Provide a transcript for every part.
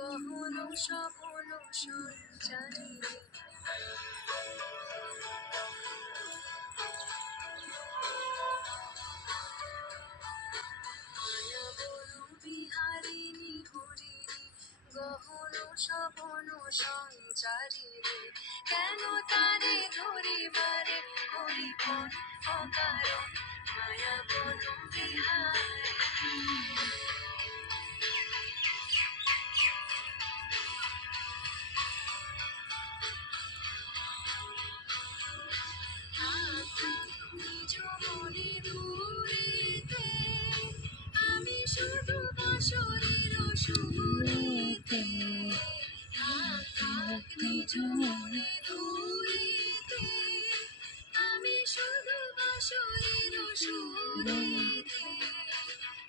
গহন সপন সঞ্চারী বিহারিণী হরিণী গহন সপন সঞ্চারী কেন তারে ধরিবারে করিপন অকারণ মায়া বন বিহারিণী নিজ মনে দূরেতে আমি শুধু বাঁশরীর সুরেতে থাক থাক নিজ মনে দূরেতে আমি শুধু বাঁশরীর সুরেতে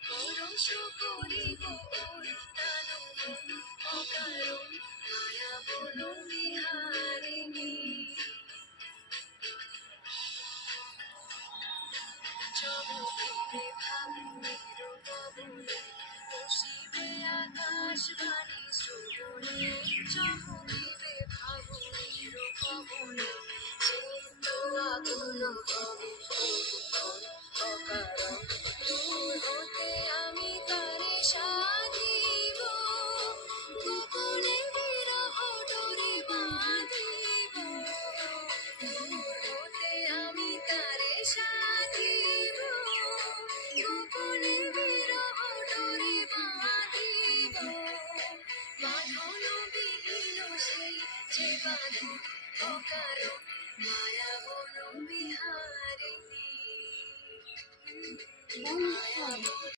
পরশ করিব ওর তানব অকারণ মায়া বন বিহারিণী চমকিবে ভাবনির পবনে বসিবে আকাশ বাণী শ্রবণে চমকিবে ভাবনির পবনে চেতু আগুন হবে অকারণ দূর হতে আমি তারে সাধিব গোপনে বিরহ ডোরে বাঁধিব দূর হতে আমি তারে সাধিব গোপনে বিরহ ডোরে বাঁধিব বাঁধন বিহীন সেই যে বাঁধন অকারণ মায়া বন বিহারিণী